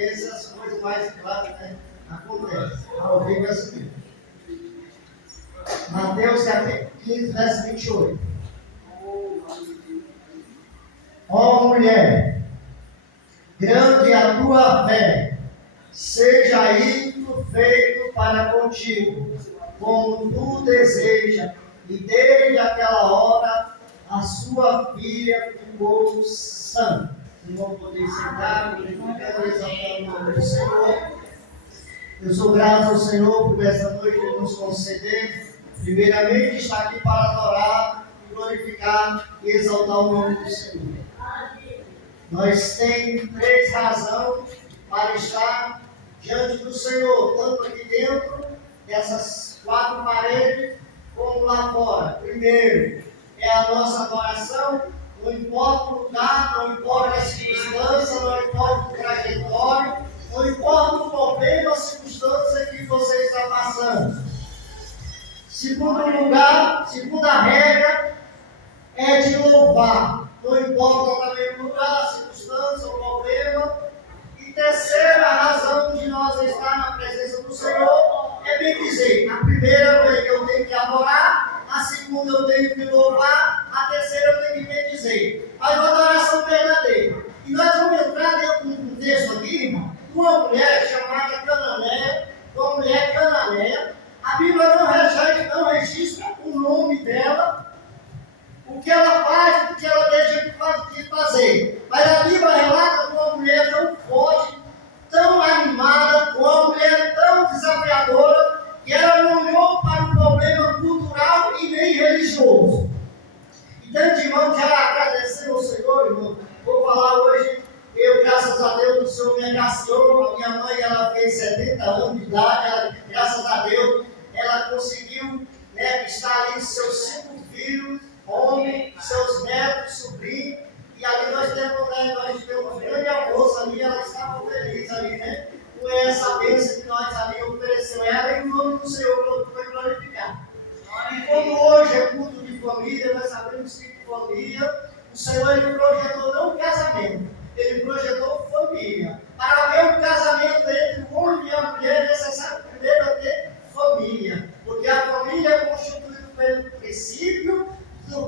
vezes as coisas mais claras, né, acontecem. Ao vivo é assim. Mateus capítulo 15, verso 28. Ó mulher, grande a tua fé, seja isto feito para contigo, como tu deseja. E desde aquela hora a sua filha ficou sã. Vocês vão poder sentar, glorificando e exaltando o nome do Senhor. Eu sou grato ao Senhor por essa noite nos conceder. Primeiramente, estar aqui para adorar, glorificar e exaltar o nome do Senhor. Nós temos 3 razões para estar diante do Senhor, tanto aqui dentro dessas 4 paredes, como lá fora. Primeiro, é a nossa adoração, não importa o lugar, não importa a circunstância, não importa o trajetório, não importa o problema, a circunstância que você está passando. Segundo lugar, segunda regra, é de louvar. Não importa também o lugar, a circunstância, o problema. E terceira razão de nós estar na presença do Senhor é bem dizer, a primeira vez eu tenho que adorar, a segunda eu tenho que louvar, a terceira eu tenho que bem dizer. Mas uma adoração verdadeira. E nós vamos entrar dentro de um texto aqui, irmão, uma mulher chamada Cananeia, uma mulher cananeia. A Bíblia não registra o nome dela, o que ela faz, o que ela deixa de fazer. Mas a Bíblia relata uma mulher tão forte, tão animada, uma mulher tão desafiadora, que ela não olhou para um problema cultural e nem religioso. Então, de irmão, já agradecendo ao Senhor, irmão, vou falar hoje, eu, graças a Deus, o Senhor me agraciou. A minha mãe, ela fez 70 anos de idade, graças a Deus, ela conseguiu, né, estar ali, seus 5 filhos, homem, seus netos, sobrinhos, e ali nós temos um grande almoço ali, ela estava feliz ali, né? Com essa bênção que nós ali oferecemos ela, e o nome do Senhor foi glorificado. E como hoje é culto de família, nós sabemos que família, o Senhor ele projetou não casamento, ele projetou família. Para haver um casamento entre o homem e a mulher, é necessário primeiro ter família, porque a família é constituída pelo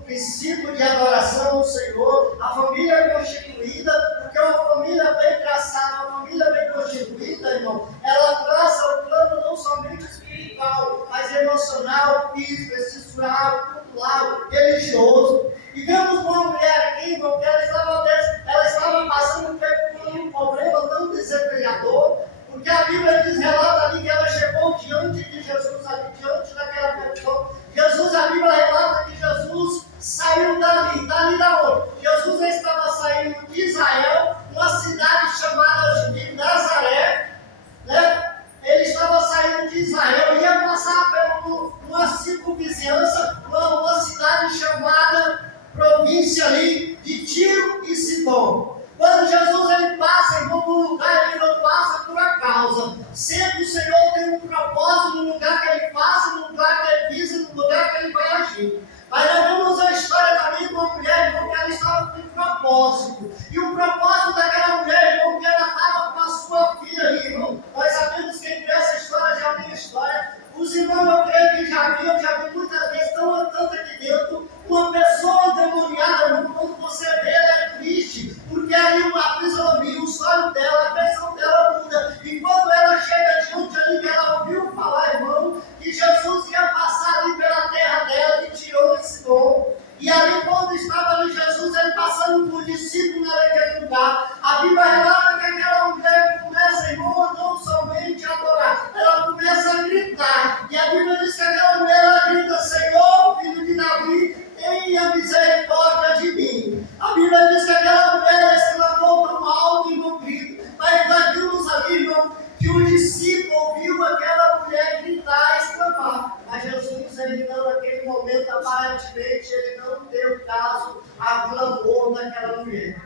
princípio de adoração ao Senhor. A família é constituída, porque uma família bem traçada, uma família bem constituída, irmão, ela traça o plano não somente espiritual, mas emocional, físico, estrutural, cultural, religioso. E vemos uma mulher aqui, irmão, que ela estava passando por um problema tão desafiador, porque a Bíblia relata ali que ela chegou diante de Jesus, ali diante daquela pessoa. Jesus, a Bíblia relata que Jesus saiu dali da onde? Jesus estava saindo de Israel, uma cidade chamada de Nazaré, né? Ele estava saindo de Israel, ia passar por uma circunvizinhança, uma cidade chamada província ali de Tiro e Sidom. Quando Jesus ele passa em algum lugar, ele não passa por acaso. Sempre o Senhor tem um propósito no lugar que ele passa, no lugar que ele visa, no lugar que ele vai agir. Mas nós vemos a história também de uma mulher, irmão, que ela estava com um propósito. E o propósito daquela mulher, irmão, que ela estava com a sua filha ali, irmão. Nós sabemos que entre essa história já tem história. Os irmãos, eu creio que já vi muitas vezes, tanto aqui dentro, uma pessoa endemoniada, irmão, quando você vê, ela é triste, porque ali uma fisionomia, o sonho dela, a pressão dela muda. E quando ela chega diante ali, que ela ouviu falar, irmão, que Jesus ia passar ali pela terra dela, que tirou esse dom. E ali, quando estava ali Jesus, ele passando por discípulos naquele lugar, a Bíblia relata que aquela mulher começa, irmão, não somente a adorar, ela começa a gritar. E a Bíblia diz que aquela mulher, ela grita: Senhor, filho de Davi, tenha misericórdia de mim. A Bíblia diz que aquela mulher exclamou tão alto e no grito. Mas nós vimos ali, irmão, que o discípulo ouviu aquela mulher gritar e exclamar. Mas Jesus, ele não, naquele momento, aparentemente, ele não deu caso ao clamor daquela mulher.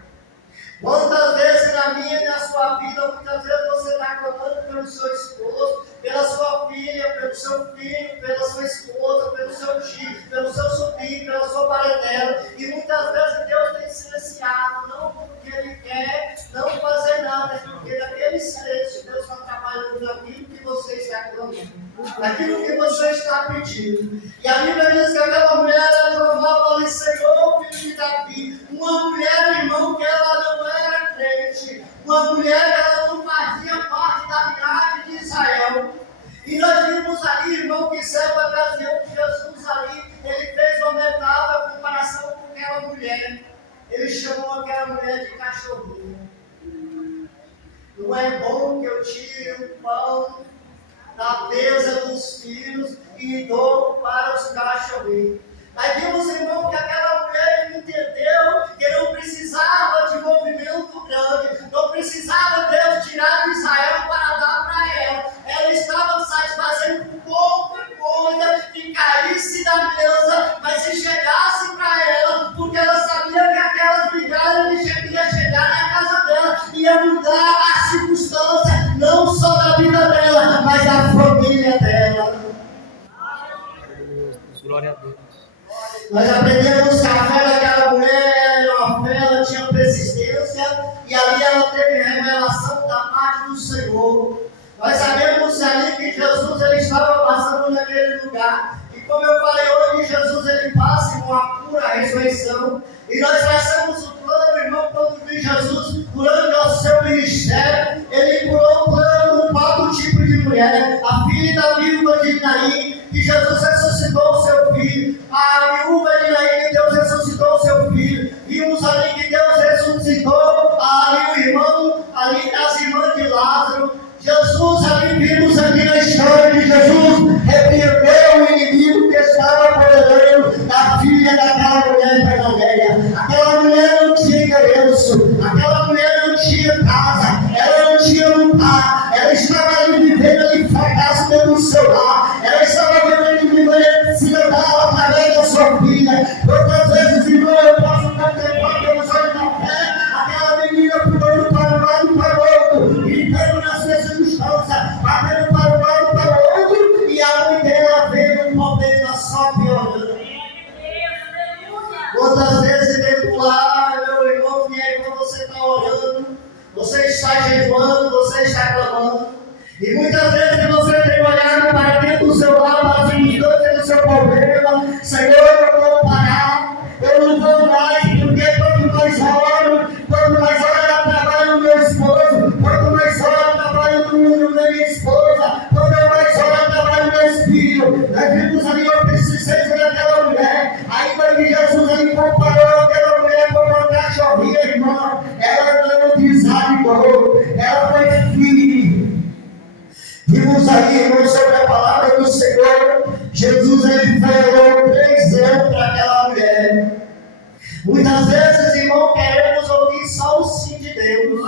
Quantas vezes na minha e na sua vida, muitas vezes você está clamando pelo seu esposo, pela sua filha, pelo seu filho, pela sua esposa, pelo seu tio, pelo seu sobrinho, pela sua parentela, e muitas vezes Deus tem silenciado, não porque Ele quer não fazer nada, porque naquele aquilo que você está pedindo. E a Bíblia diz que aquela mulher ela clamava ali, Senhor, filho de Davi. Uma mulher, irmão, que ela não era crente. Uma mulher que ela não fazia parte da linhagem de Israel. E nós vimos ali, irmão, que certa ocasião que Jesus ali, ele fez uma metáfora, comparação com aquela mulher. Ele chamou aquela mulher de cachorrinho. Não é bom que eu tire o pão da mesa dos filhos e dou para os cachorrinhos. Aí vimos, irmão, que aquela mulher entendeu que não precisava de movimento grande, não precisava Deus tirar de Israel para dar para ela. Ela estava satisfazendo com pouca coisa que caísse da mesa, mas se chegasse para ela, porque ela sabia que aquelas migalhas ia chegar na casa dela, ia mudar a circunstância, não só da vida dela, mas da família dela. Glória a Deus. Nós aprendemos que a fé daquela mulher era uma fé, ela tinha persistência, e ali ela teve revelação da parte do Senhor. Nós sabemos ali que Jesus ele estava passando naquele lugar, e como eu falei hoje, Jesus ele passa em uma pura ressurreição, e nós traçamos o plano, irmão, quando vi Jesus durante o seu ministério, ele curou o plano com 4 tipos de mulher, a filha da viúva de Naim, que Jesus ressuscitou o seu filho, a viúva de Naim, que Deus ressuscitou o seu filho, vimos ali que Deus ressuscitou ali o irmão, ali das irmãs de Lázaro. Jesus, ali vimos aqui na história de Jesus, repreendeu o inimigo que estava apoderando da filha daquela mulher Galileia. Aquela mulher não tinha endereço, aquela mulher não tinha casa, ela não tinha lugar, ela estava ali vivendo ali fracasso dentro do seu lar, ela estava vivendo ali se levar através da sua filha. Quantas vezes, irmão, eu posso contemplar pelos olhos da fé, aquela menina pulando para um lado e para o outro, gritando nas suas circunstâncias, batendo para um lado e para o outro, e a mãe dela vendo um problema só piorando. Quantas vezes dentro lá, meu irmão, minha irmã, você está orando, você está jejuando, você está clamando, e muitas vezes você tem olhado para dentro do seu lar, para as circunstâncias do seu problema. Senhor, eu vou parar, eu não vou mais, porque quanto mais oro, eu trabalho no meu esposo, quanto mais oro, eu trabalho no minha esposa, quanto mais oro, eu trabalho no meu filho. Nós vimos ali uma persistência daquela mulher, ainda que Jesus ali comparou aquela mulher com uma cachorrinha, irmão, ela não desanimou, ela foi firme. Vimos aí, irmão, sobre a palavra do Senhor, Jesus ele falou 3 anos para aquela mulher. Muitas vezes, irmão, queremos ouvir só o sim de Deus.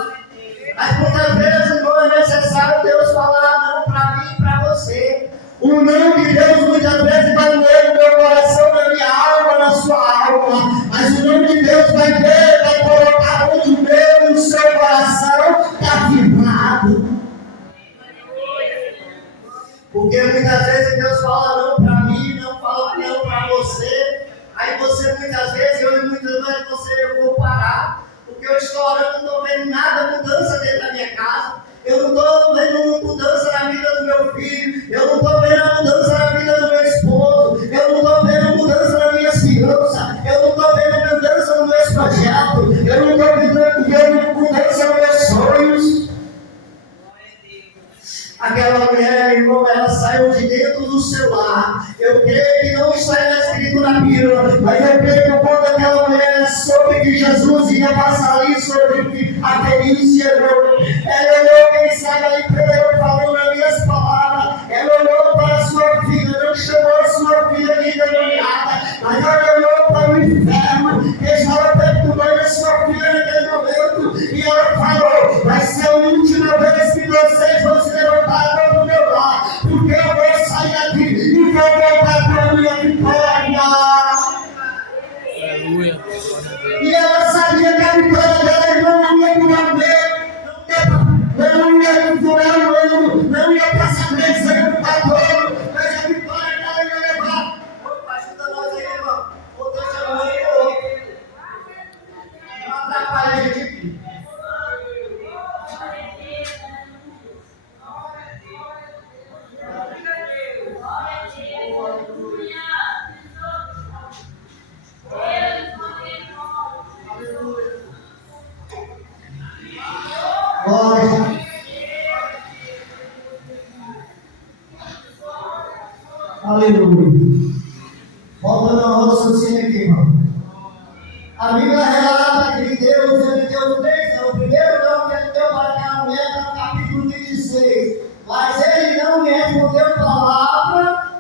Mas muitas vezes, irmão, é necessário Deus falar não para mim e para você. O não de Deus muitas vezes vai doer no meu coração, na minha alma, na sua alma. Mas o não de Deus vai colocar onde o meu e o seu coração está firmado. Porque muitas vezes Deus fala não para mim, não fala não para você. Aí você muitas vezes, eu e muitas vezes eu vou parar. Porque eu estou orando, não estou vendo nada mudança dentro da minha casa. Eu não estou vendo mudança na vida do meu filho. Eu não estou vendo a mudança na vida do meu esposo. Eu não estou vendo mudança na minha finança. Eu não estou vendo mudança nos meus projetos. Eu não estou vendo mudança nos meus sonhos. Aquela mulher, irmão, ela saiu de dentro do seu lar. Eu creio que não está escrito na Bíblia, mas eu creio que quando aquela mulher soube que Jesus ia passar ali sobre a perícia, ela olhou, quem sabe ali para eu falando as minhas palavras, ela olhou para a sua filha, não chamou a sua filha de endemoniada, mas ela olhou para o inferno que estava perturbando a sua filha naquele momento, e ela falou: vai ser a última vez que vocês vão se levantar do meu lar, porque eu vou sair aqui e vou voltar para a minha vitória. Aleluia. E ela sabia que a vitória dela não ia durar não ia durar um ano, não ia passar 3 anos, 4 anos, mas a vitória dela ia levar. Opa, ajuda nós aí, irmão. Ou deixa a mãe ou não atrapalha a gente aqui. Glória. Aleluia. Voltando ao raciocínio aqui, irmão. A Bíblia relata que Deus, ele deu três não. O primeiro não que ele deu para aquela mulher está no capítulo 26. Mas ele não me respondeu palavra.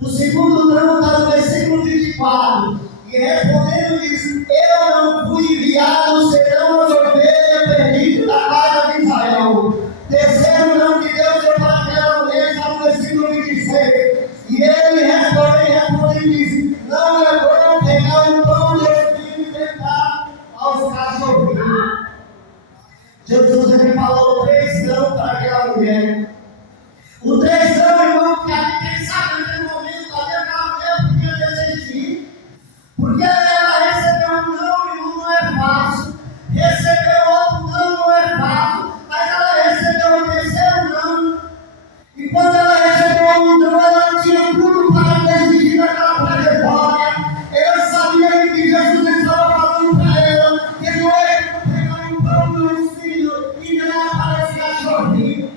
O segundo não está no versículo 24. E respondendo disse: eu não fui enviado senão as ovelhas perdidas da casa de Israel. Terceiro não que Deus deu para aquela mulher está no versículo 26. E ele respondeu e disse: não é bom pegar o pão de espinho e tentar aos cachorrinhos. Jesus ele falou três não para aquela mulher. O três